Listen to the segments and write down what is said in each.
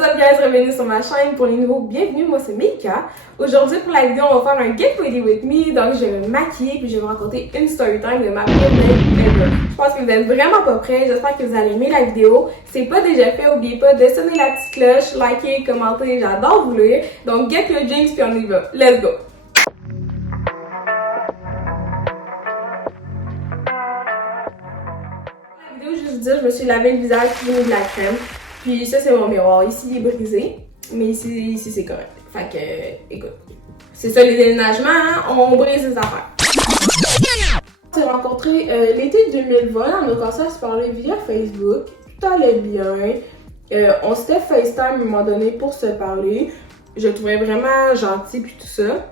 What's up guys, bienvenue sur ma chaîne. Pour les nouveaux, bienvenue, moi c'est Mika. Aujourd'hui pour la vidéo, on va faire un Get Ready With Me. Donc je vais me maquiller puis je vais vous raconter une story time de ma première ever. Je pense que vous êtes vraiment pas prêts, j'espère que vous allez aimer la vidéo. Si c'est pas déjà fait, n'oubliez pas de sonner la petite cloche, liker, commenter, j'adore vous lire. Donc get your drinks puis on y va. Let's go! La vidéo, juste vous dire, je me suis lavé le visage puis mis de la crème. Puis ça, c'est mon miroir. Ici, il est brisé, mais ici c'est correct. Fait que, écoute, c'est ça les déménagements, hein? On brise les affaires. On s'est rencontrés l'été 2020, on a commencé à se parler via Facebook. Tout allait bien. On s'était FaceTime à un moment donné pour se parler. Je le trouvais vraiment gentil puis tout ça.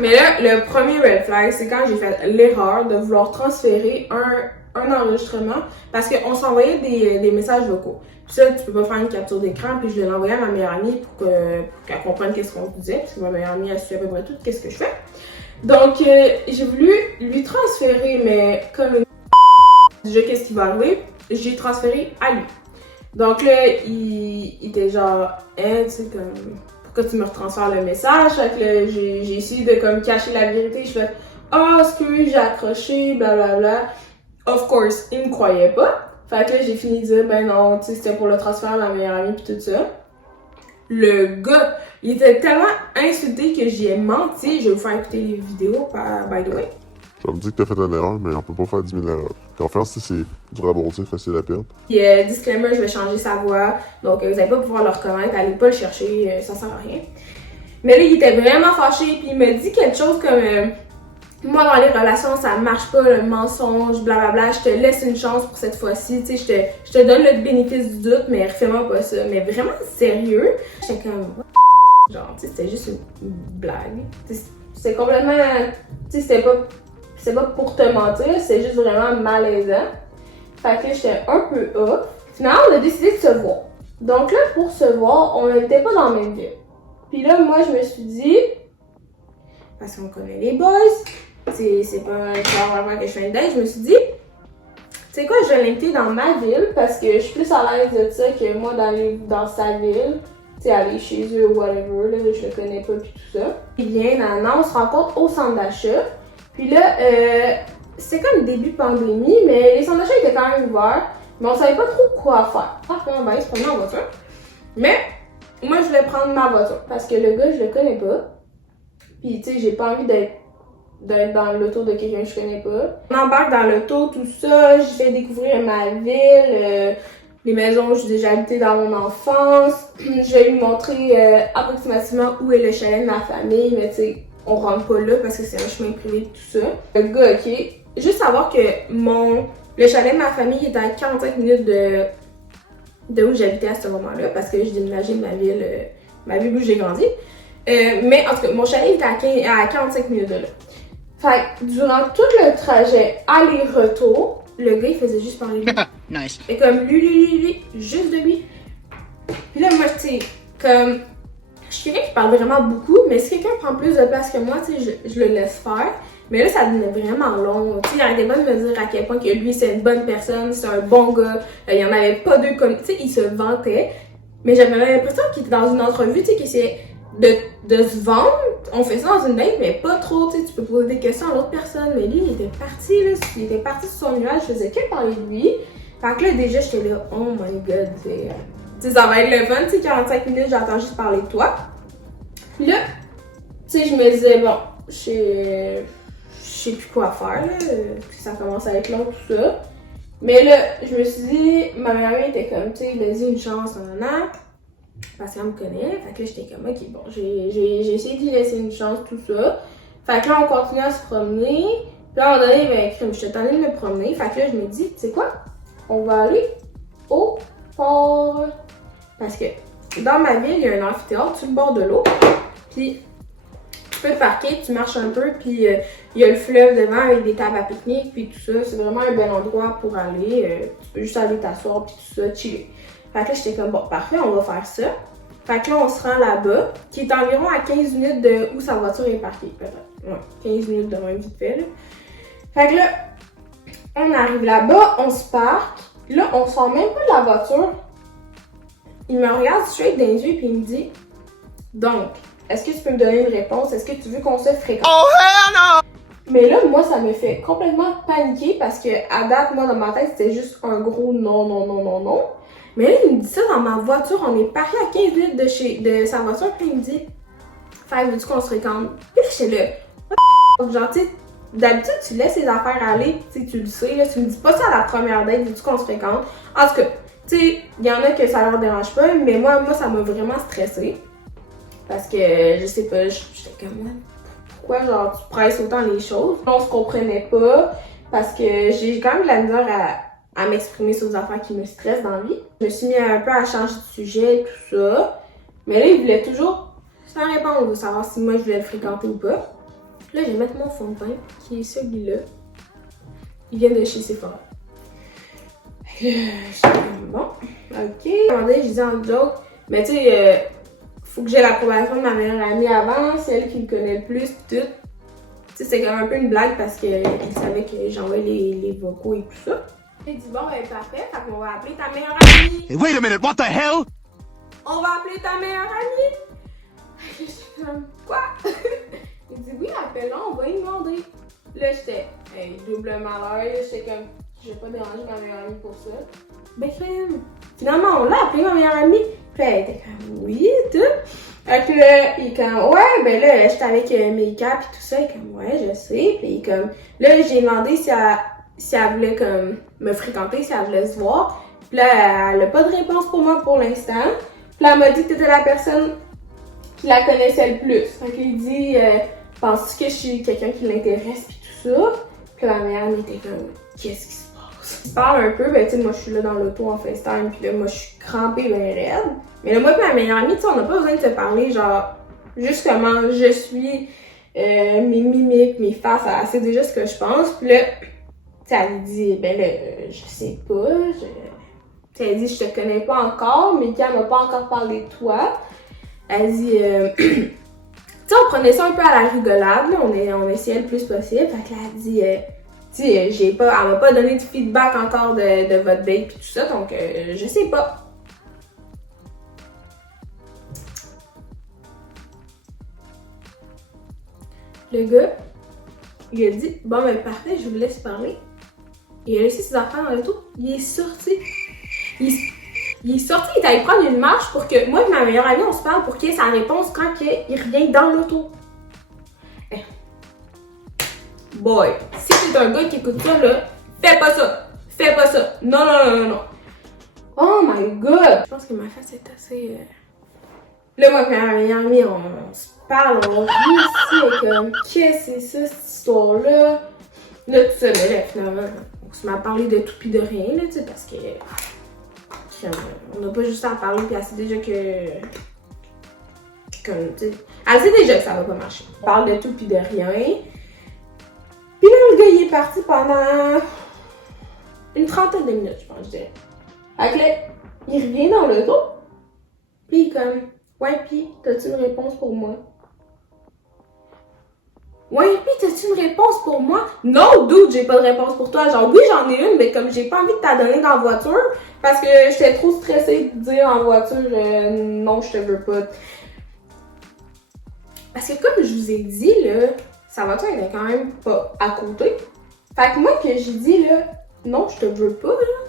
Mais là, le premier red flag, c'est quand j'ai fait l'erreur de vouloir transférer un enregistrement parce qu'on s'envoyait des messages vocaux. Puis ça, tu peux pas faire une capture d'écran, puis je l'ai envoyé à ma meilleure amie pour qu'elle comprenne qu'est-ce qu'on se disait, parce que ma meilleure amie, elle suit à peu près tout qu'est-ce que je fais. Donc, j'ai voulu lui transférer, mais comme déjà qu'est-ce qui va arriver, j'ai transféré à lui. Donc là, il était genre, tu sais, comme, pourquoi tu me retransfères le message? Fait que là, j'ai essayé de comme cacher la vérité, je fais, excuse, j'ai accroché, blablabla. Of course, il me croyait pas. Fait que là, j'ai fini de dire, ben non, tu sais, c'était pour le transfert à ma meilleure amie pis tout ça. Le gars, il était tellement insulté que j'y ai menti. Je vais vous faire écouter les vidéos, by the way. Ça me dit que t'as fait une erreur, mais on peut pas faire 10 000 erreurs. Confiance, c'est du rebondir, facile à perdre. Puis, disclaimer, je vais changer sa voix. Donc, vous allez pas pouvoir le reconnaître. Allez pas le chercher, ça sert à rien. Mais là, il était vraiment fâché. Puis, il m'a dit quelque chose comme... moi, dans les relations, ça marche pas, le mensonge, blablabla. Je te laisse une chance pour cette fois-ci. Tu sais, je te donne le bénéfice du doute, mais refais-moi pas ça. Mais vraiment sérieux. J'étais comme, genre, tu sais, c'était juste une blague. C'est complètement, tu sais, c'est pas pour te mentir, c'est juste vraiment malaisant. Fait que j'étais un peu off. Finalement, on a décidé de se voir. Donc là, pour se voir, on n'était pas dans la même ville. Puis là, moi, je me suis dit, parce qu'on connaît les boys, c'est pas vraiment que je fais une date, je me suis dit, tu sais quoi, je vais l'inviter dans ma ville parce que je suis plus à l'aise de ça que moi d'aller dans sa ville, tu sais, aller chez eux ou whatever, là, je le connais pas pis tout ça. Il vient, on se rencontre au centre d'achat, puis là, c'est comme début pandémie, mais les centres d'achat étaient quand même ouverts, mais on savait pas trop quoi faire. Franchement, ben, se promener en voiture. Mais, moi, je voulais prendre ma voiture parce que le gars, je le connais pas. Puis, tu sais, j'ai pas envie d'être dans l'auto de quelqu'un que je connais pas. On embarque dans l'auto, tout ça, je fais découvrir ma ville, les maisons où j'ai déjà habité dans mon enfance. Je vais lui montrer approximativement où est le chalet de ma famille, mais tu sais, on rentre pas là parce que c'est un chemin privé, tout ça. Le gars, ok. Juste savoir que le chalet de ma famille est à 45 minutes de où j'habitais à ce moment-là, parce que j'ai déménagé de ma ville où j'ai grandi. Mais en tout cas, mon chalet était à 45 minutes de là. Fait que durant tout le trajet aller-retour, le gars il faisait juste parler de lui. Nice. Et comme lui, juste de lui. Puis là, moi, tu sais, comme. Je suis quelqu'un qui parle vraiment beaucoup, mais si quelqu'un prend plus de place que moi, tu sais, je le laisse faire. Mais là, ça devenait vraiment long. Tu sais, il arrêtait pas de me dire à quel point que lui, c'est une bonne personne, c'est un bon gars. Il y en avait pas deux comme. Tu sais, il se vantait. Mais j'avais l'impression qu'il était dans une entrevue, tu sais, qu'il essayait de se vendre. On fait ça dans une date, mais pas trop, tu sais, tu peux poser des questions à l'autre personne. Mais lui, il était parti, là, il était parti sur son nuage, je faisais que parler de lui. Fait que là, déjà, j'étais là, oh my god, tu sais, ça va être le fun, tu sais, 45 minutes, j'entends juste parler de toi. Puis là, tu sais, je me disais, bon, je sais plus quoi faire, là, puis ça commence à être long, tout ça. Mais là, je me suis dit, ma meilleure amie était comme, tu sais, laisse-y une chance, parce qu'elle me connaît. Fait que là, j'étais comme, ok, bon, j'ai essayé de lui laisser une chance, tout ça. Fait que là, on continue à se promener. Puis là, à un moment donné, ben, j'étais tannée de me promener. Fait que là, je me dis, tu sais quoi? On va aller au port. Parce que dans ma ville, il y a un amphithéâtre sur le bord de l'eau. Puis, tu peux te parquer, tu marches un peu, puis il y a le fleuve devant avec des tables à pique-nique, puis tout ça. C'est vraiment un bel endroit pour aller. Tu peux juste aller t'asseoir, puis tout ça, chiller. Fait que là, j'étais comme, bon, parfait, on va faire ça. Fait que là, on se rend là-bas, qui est environ à 15 minutes de où sa voiture est parquée, peut-être. Ouais, 15 minutes de même vite fait, là. Fait que là, on arrive là-bas, on se parque. Là, on sort même pas de la voiture. il me regarde straight dans les yeux puis il me dit « Donc, est-ce que tu peux me donner une réponse? Est-ce que tu veux qu'on se fréquente? » Oh hell no! Mais là, moi, ça me fait complètement paniquer parce que à date, moi, dans ma tête, c'était juste un gros non, non, non, non, non. Mais là, il me dit ça dans ma voiture. On est parqué à 15 minutes de sa voiture. Puis il me dit « Fait, veux-tu qu'on se fréquente? » Puis là, j'étais là. Genre, tu sais, d'habitude, tu laisses les affaires aller. Tu sais, tu le sais. Là, tu me dis pas ça à la première date. Veux-tu qu'on se fréquente? En tout cas, tu sais, il y en a que ça leur dérange pas. Mais moi ça m'a vraiment stressée. Parce que, je sais pas, j'étais comme moi. Pourquoi, genre, tu presses autant les choses? On se comprenait pas. Parce que j'ai quand même de la misère à m'exprimer sur des affaires qui me stressent dans la vie. Je me suis mis un peu à changer de sujet et tout ça. Mais là, il voulait toujours sans répondre de savoir si moi je voulais le fréquenter ou pas. Là, je vais mettre mon fond de teint, qui est celui-là. Il vient de chez Sephora. Je suis comme, bon, ok. À un moment donné, je disais en joke, mais tu sais, faut que j'ai l'approbation de ma meilleure amie avant, c'est elle qui me connaît le plus, tout. Tu sais, c'est quand même un peu une blague parce qu'elle savait que j'envoyais les vocaux et tout ça. J'ai dit, bon, ben parfait, fait qu'on va appeler ta meilleure amie. Hey, wait a minute, what the hell? On va appeler ta meilleure amie. J'étais comme, quoi? Il dit, oui, appelle-la, on va y demander. Là, j'étais, hey, double malheur, j'étais comme, je vais pas déranger ma meilleure amie pour ça. Ben, finalement, on l'a appelé ma meilleure amie. Puis elle était comme, oui, tout. Fait que là, il est comme, ouais, ben là, j'étais avec Meika pis tout ça. Il est comme, ouais, je sais. Puis il est comme, là, j'ai demandé si elle voulait comme me fréquenter, si elle voulait se voir. Puis là, elle a pas de réponse pour moi pour l'instant. Puis là, elle m'a dit que t'étais la personne qui la connaissait le plus. Fait qu'il dit, penses-tu que je suis quelqu'un qui l'intéresse pis tout ça? Puis ma mère elle était comme, qu'est-ce qui se passe? Il parle un peu, ben tu sais, moi je suis là dans l'auto en FaceTime, puis là, moi je suis crampée ben raide. Mais là, moi et ma meilleure amie, tu sais, on n'a pas besoin de se parler, genre, juste comment je suis, mes mimiques, mes faces, elle sait déjà ce que je pense. Puis là, tu sais, elle dit, ben là, je sais pas, elle dit, je te connais pas encore, mais qu'elle m'a pas encore parlé de toi. Elle dit, tu sais, on prenait ça un peu à la rigolade, là, on essayait le plus possible. Fait que là, elle dit, tu sais, elle m'a pas donné de feedback encore de votre date pis tout ça, donc je sais pas. Le gars, il a dit, bon ben parfait, je vous laisse parler. Il a laissé ses affaires dans l'auto, il est sorti. Il est sorti, il est allé prendre une marche pour que moi et ma meilleure amie, on se parle pour qu'il ait sa réponse quand il revient dans l'auto. Boy, si t'es un gars qui écoute ça, là, fais pas ça! Fais pas ça! Non, non, non, non, non! Oh my god! Je pense que ma face est assez... Là, moi et ma meilleure amie, on se parle, on rit ici, et comme, qu'est-ce que c'est ça, cette histoire-là? Là, tout ça, là, finalement, on se met à parler de tout pis de rien, là, tu sais, parce que... On n'a pas juste à parler, puis elle sait déjà que... Comme, tu sais... Elle sait déjà que ça va pas marcher. On parle de tout pis de rien. Puis là, le gars, il est parti pendant... une trentaine de minutes, je pense, je dirais. Fait que là, il revient dans l'auto. Puis il est comme... Ouais, pis, t'as-tu une réponse pour moi? Ouais, pis, t'as-tu une réponse pour moi? Non, dude, j'ai pas de réponse pour toi. Genre, oui, j'en ai une, mais comme j'ai pas envie de t'en donner dans la voiture, parce que j'étais trop stressée de dire en voiture, non, je te veux pas. Parce que comme je vous ai dit, là, sa voiture était quand même pas à côté. Fait que moi, que j'ai dit, là, non, je te veux pas, là.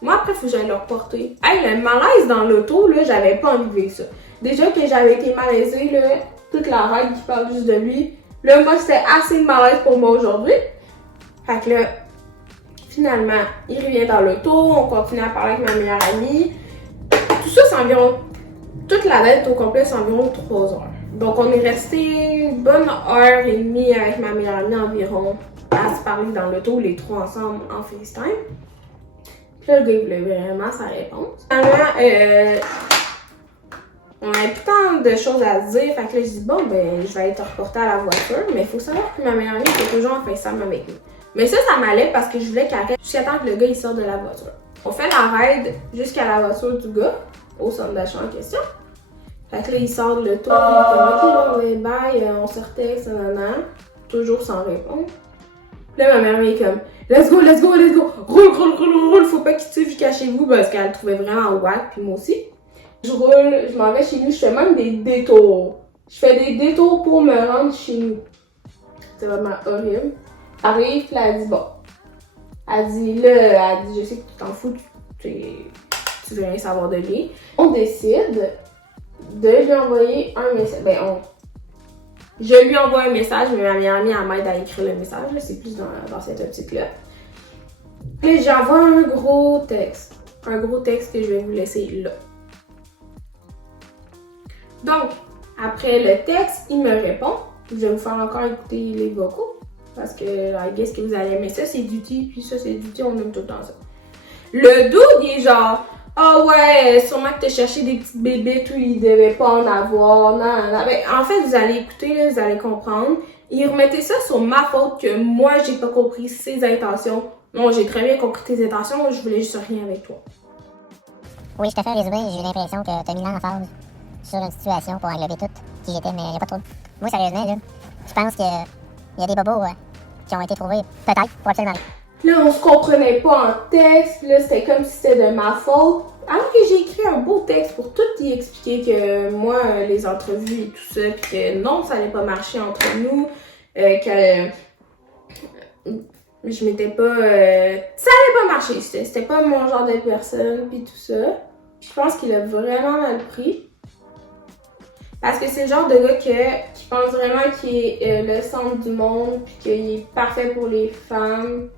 Moi, après, faut que j'aille le reporter. Hey, le malaise dans l'auto, là, j'avais pas envie de vivre ça. Déjà que j'avais été malaisée, là, toute la règle qui parle juste de lui. Là, moi, c'était assez de malaise pour moi aujourd'hui. Fait que là, finalement, il revient dans l'auto, on continue à parler avec ma meilleure amie. Tout ça, c'est environ... Toute la date au complet, c'est environ 3 heures. Donc, on est resté une bonne heure et demie avec ma meilleure amie environ à se parler dans l'auto, les trois ensemble en FaceTime. Puis là, le gars, il voulait vraiment sa réponse. Finalement, on avait plus tant de choses à se dire. Fait que là, je dis, bon, ben, je vais aller te reporter à la voiture. Mais il faut savoir que ma meilleure amie était toujours en FaceTime avec nous. Mais ça m'allait parce que je voulais qu'elle reste jusqu'à temps que le gars, il sorte de la voiture. On fait la ride jusqu'à la voiture du gars, au centre d'achat en question. Fait que là, il sort de l'auto, il est comme, ok, là, ouais, bye, on sortait, ça, toujours sans répondre. Puis là, ma mère est comme, let's go, roule, faut pas qu'il tire jusqu'à chez vous, parce qu'elle le trouvait vraiment wack, puis moi aussi. Je roule, je m'en vais chez nous, je fais même des détours. Je fais des détours pour me rendre chez nous. C'est vraiment horrible. Arrive, puis elle dit bon. Elle dit je sais que tu t'en fous, tu veux rien savoir de lui. On décide de lui envoyer un message. Je lui envoie un message, mais ma meilleure amie m'aide à écrire le message, c'est plus dans cette optique-là. Puis j'envoie un gros texte. Un gros texte que je vais vous laisser là. Donc, après le texte, il me répond. Je vais vous faire encore écouter les vocaux. Parce que, I guess que vous allez aimer ça, c'est Duty, puis ça, c'est Duty, on aime tout le temps ça. Le dude, il est genre, ah ouais, sûrement que t'as cherché des petites bébés, tout, il devait pas en avoir, non. Mais en fait, vous allez écouter, là, vous allez comprendre. Il remettait ça sur ma faute que moi, j'ai pas compris ses intentions. Non, j'ai très bien compris tes intentions, je voulais juste rien avec toi. Oui, je te fais un résumé, j'ai eu l'impression que t'as mis l'emphase sur une situation pour englober tout qui j'étais, mais y a pas trop. Moi, sérieusement, là, je pense que y a des bobos qui ont été trouvés, peut-être, pour absolument rien. Là, on se comprenait pas en texte, puis là, c'était comme si c'était de ma faute. Alors que j'ai écrit un beau texte pour tout y expliquer que moi, les entrevues et tout ça, puis que non, ça allait pas marcher entre nous, que je m'étais pas... ça allait pas marcher, c'était pas mon genre de personne, puis tout ça. Je pense qu'il a vraiment mal pris. Parce que c'est le genre de gars qui pense vraiment qu'il est le centre du monde, puis qu'il est parfait pour les femmes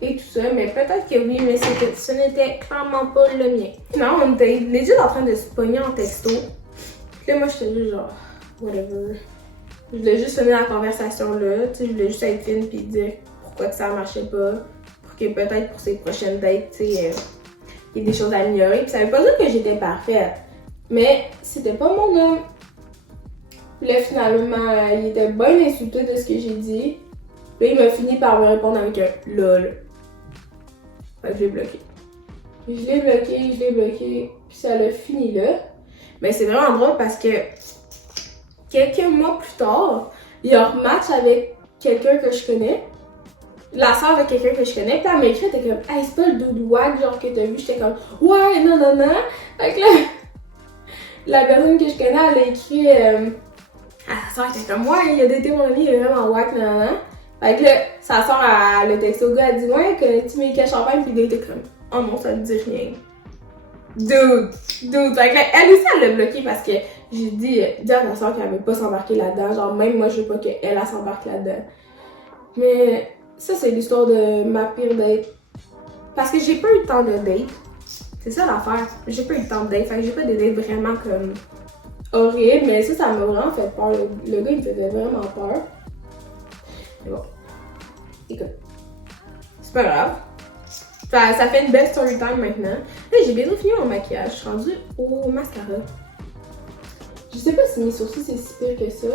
et tout ça. Mais peut-être que oui, mais ce n'était clairement pas le mien. Non, on était legit en train de se pogner en texto. Puis là, moi, j'étais juste genre, whatever. Je voulais juste finir la conversation là, tu sais, je voulais juste être fine puis dire pourquoi que ça marchait pas. Pour que peut-être pour ses prochaines dates, tu sais, il y ait des choses à améliorer. Puis ça veut pas dire que j'étais parfaite. Mais c'était pas mon homme. Puis là, finalement, il était bien insulté de ce que j'ai dit. Là, il m'a fini par me répondre avec un LOL. Fait que je l'ai bloqué. Je l'ai bloqué, puis ça l'a fini là. Mais c'est vraiment drôle parce que quelques mois plus tard, il y a un rematch avec quelqu'un que je connais. La sœur de quelqu'un que je connais. Puis elle m'a écrit, elle était comme, hey, c'est pas le dude wack genre que t'as vu. J'étais comme, ouais, non. Fait que là, la personne que je connais, elle a écrit à sa soeur, elle était comme, ouais, il a daté mon ami, il est vraiment wack, nan. Fait que là, sa soeur, elle a texté au gars, elle dit, ouais, connais-tu Mika Champagne? Puis il était comme, oh non, ça me dit rien. Dude. Fait que là, elle aussi, elle l'a bloqué parce que j'ai dit à sa soeur qu'elle veut pas s'embarquer là-dedans. Genre, même moi, je veux pas qu'elle s'embarque là-dedans. Mais ça, c'est l'histoire de ma pire date. Parce que j'ai pas eu le temps de date. C'est ça l'affaire. J'ai pas eu le temps de date. Fait que j'ai pas des dates vraiment comme horribles. Mais ça m'a vraiment fait peur. Le gars, il me faisait vraiment peur. Mais bon. Écoute. C'est pas grave. Ça fait une belle story time maintenant. Là, j'ai bientôt fini mon maquillage. Je suis rendue au mascara. Je sais pas si mes sourcils c'est si pire que ça.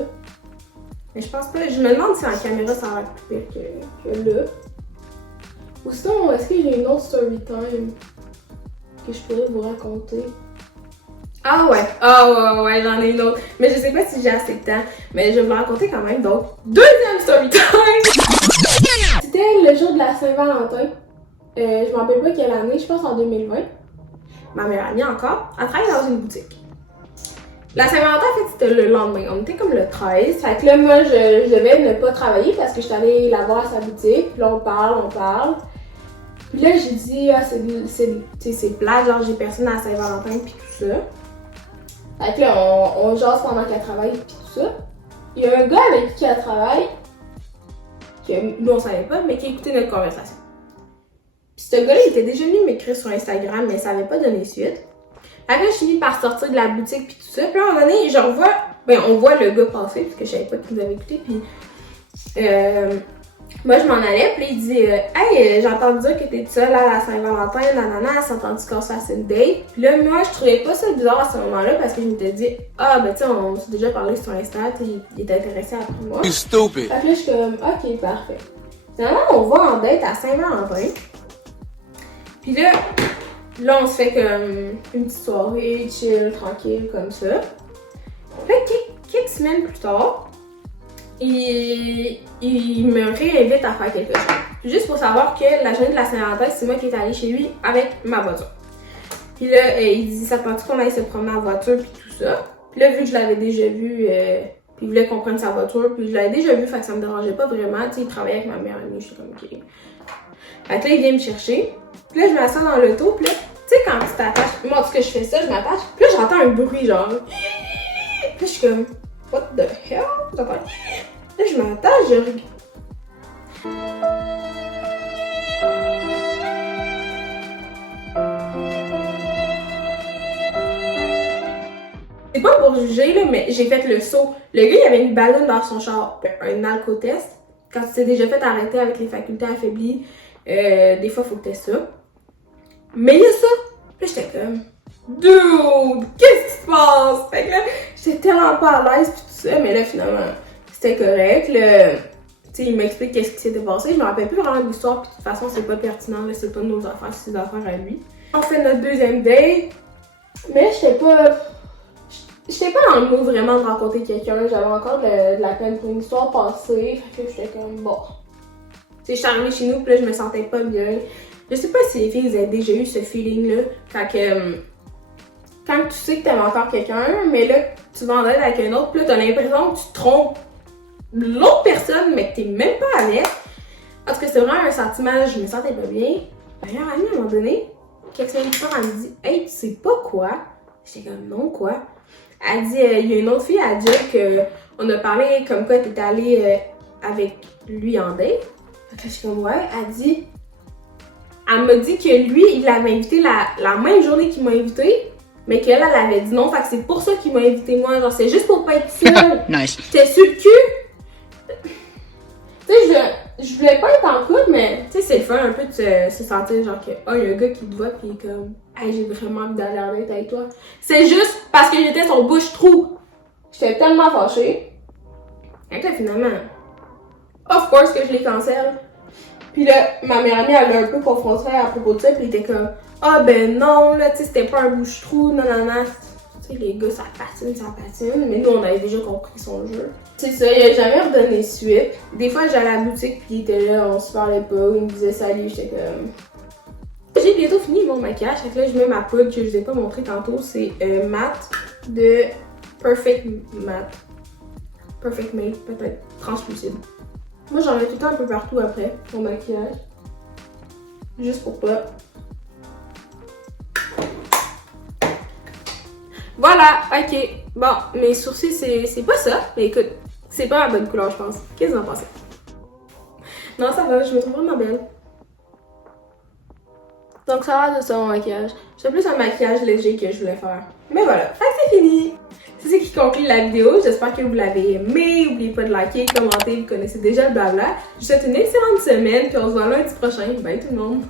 Mais je pense pas. Je me demande si en caméra ça va être plus pire que là. Ou sinon, est-ce que j'ai une autre story time que je pourrais vous raconter? Ah ouais, j'en ai une autre. Mais je sais pas si j'ai assez de temps. Mais je vais vous la raconter quand même. Donc, deuxième story time! C'était le jour de la Saint-Valentin. Je m'en rappelle pas quelle année, je pense en 2020. Ma meilleure amie encore, elle travaille dans une boutique. La Saint-Valentin, en fait, c'était le lendemain. On était comme le 13. Fait que là, moi, je devais ne pas travailler parce que je suis allée la voir à sa boutique. Puis là, on parle. Puis là, j'ai dit, ah, c'est plat, genre, j'ai personne à Saint-Valentin, puis tout ça. Fait que là, on jase pendant qu'elle travaille, puis tout ça. Il y a un gars avec qui elle travaille, que nous, on savait pas, mais qui a écouté notre conversation. Puis ce gars-là, il était déjà venu m'écrire sur Instagram, mais ça n'avait pas donné suite. Après, je finis par sortir de la boutique puis tout ça. Puis là, à un moment donné, on voit le gars passer, parce que je savais pas qu'il nous avait écouté. Puis moi, je m'en allais, puis il dit hey, j'ai entendu dire que t'es seule à la Saint-Valentin, nanana, s'est entendu qu'on se fasse une date. Puis là, moi, je trouvais pas ça bizarre à ce moment-là, parce que je m'étais dit, ah, ben, tu sais, on s'est déjà parlé sur Insta, il était intéressé après moi. You stupid! Fait que là, je suis comme, ok, parfait. Finalement, on va en date à Saint-Valentin. Puis là, on se fait comme une petite soirée, chill, tranquille, comme ça. Fait que quelques semaines plus tard, il me réinvite à faire quelque chose. Juste pour savoir que la journée de la Saint-Valentin, c'est moi qui est allée chez lui avec ma voiture. Puis là, il dit, ça te tente qu'on aille se promener en voiture, puis tout ça. Puis là, vu que je l'avais déjà vu, puis il voulait qu'on prenne sa voiture, puis je l'avais déjà vu, fait que ça me dérangeait pas vraiment. Tu sais, il travaillait avec ma meilleure amie, je suis comme, ok. Fait que là, il vient me chercher. Puis là, je m'assois dans l'auto, puis là, tu sais, quand tu t'attaches, moi, en tout cas, je fais ça, je m'attache, puis là, j'entends un bruit, genre. Puis là, je suis comme, what the hell? J'entends. Là, je m'attache, je regarde. C'est pas pour juger, là, mais j'ai fait le saut. Le gars, il avait une ballonne dans son char, un alcotest. Quand tu t'es déjà fait arrêter avec les facultés affaiblies, des fois, il faut que t'aies ça. Mais il y a ça. Puis là, j'étais comme, dude, qu'est-ce qui se passe? Fait que là, j'étais tellement pas à l'aise, pis tout ça, mais là, finalement, c'était correct. Là, tu sais, il m'explique qu'est-ce qui s'était passé. Je me rappelle plus vraiment de l'histoire, puis de toute façon, c'est pas pertinent, là, c'est pas nos affaires, c'est ses affaires à lui. On fait notre deuxième date, mais j'étais pas dans le mood vraiment de rencontrer quelqu'un. J'avais encore de la peine pour une histoire passée. Fait que j'étais comme, bon. Tu sais, je suis arrivée chez nous, puis là, je me sentais pas bien. Je sais pas si les filles, vous avez déjà eu ce feeling-là. Quand tu sais que t'aimes encore quelqu'un, mais là, tu vas en être avec un autre, puis là, t'as l'impression que tu trompes l'autre personne, mais que t'es même pas avec. Parce que c'est vraiment un sentiment, je me sentais pas bien. Ma meilleure amie, à un moment donné, quelques semaines plus tard, elle me dit, hey, tu sais pas quoi? J'étais comme, non, quoi? Elle dit, il y a une autre fille à dire qu'on a parlé comme quoi t'étais allée avec lui en date. Fait que je suis comme, ouais. Elle m'a dit que lui, il l'avait invité la même journée qu'il m'a invité, mais qu'elle, elle avait dit non. Fait que c'est pour ça qu'il m'a invité moi. Genre, c'est juste pour pas être seule. Nice. J'étais sur le cul. Tu sais, je voulais pas être en couple, mais tu sais, c'est le fun un peu de se sentir genre que, oh, il y a un gars qui te voit, pis il est comme, hey, j'ai vraiment envie d'aller en date avec toi. C'est juste parce que j'étais son bouche-trou. J'étais tellement fâchée. Et là, finalement, of course que je les cancelle. Puis là, ma meilleure amie, elle l'a un peu confrontée à propos de ça, puis il était comme, ah ben non, là, tu sais, c'était pas un bouche-trou, non. Tu sais, les gars, ça patine, mais nous, on avait déjà compris son jeu. C'est ça, il a jamais redonné suite. Des fois, j'allais à la boutique, puis il était là, on se parlait pas, il me disait salut, j'étais comme... J'ai bientôt fini mon maquillage, fait que là, je mets ma poudre que je vous ai pas montré tantôt, c'est matte de Perfect Matte. Perfect Matte, peut-être translucide. Moi, j'en mets tout le temps un peu partout après, mon maquillage. Juste pour pas. Voilà, ok. Bon, mes sourcils, c'est pas ça. Mais écoute, c'est pas la bonne couleur, je pense. Qu'est-ce que vous en pensez? Non, ça va, je me trouve vraiment belle. Donc, ça va de ça, mon maquillage. C'est plus un maquillage léger que je voulais faire. Mais voilà, fait que c'est fini. C'est ce qui conclut la vidéo. J'espère que vous l'avez aimé. N'oubliez pas de liker, commenter. Vous connaissez déjà le blabla. Je vous souhaite une excellente semaine. Puis on se voit lundi prochain. Bye tout le monde.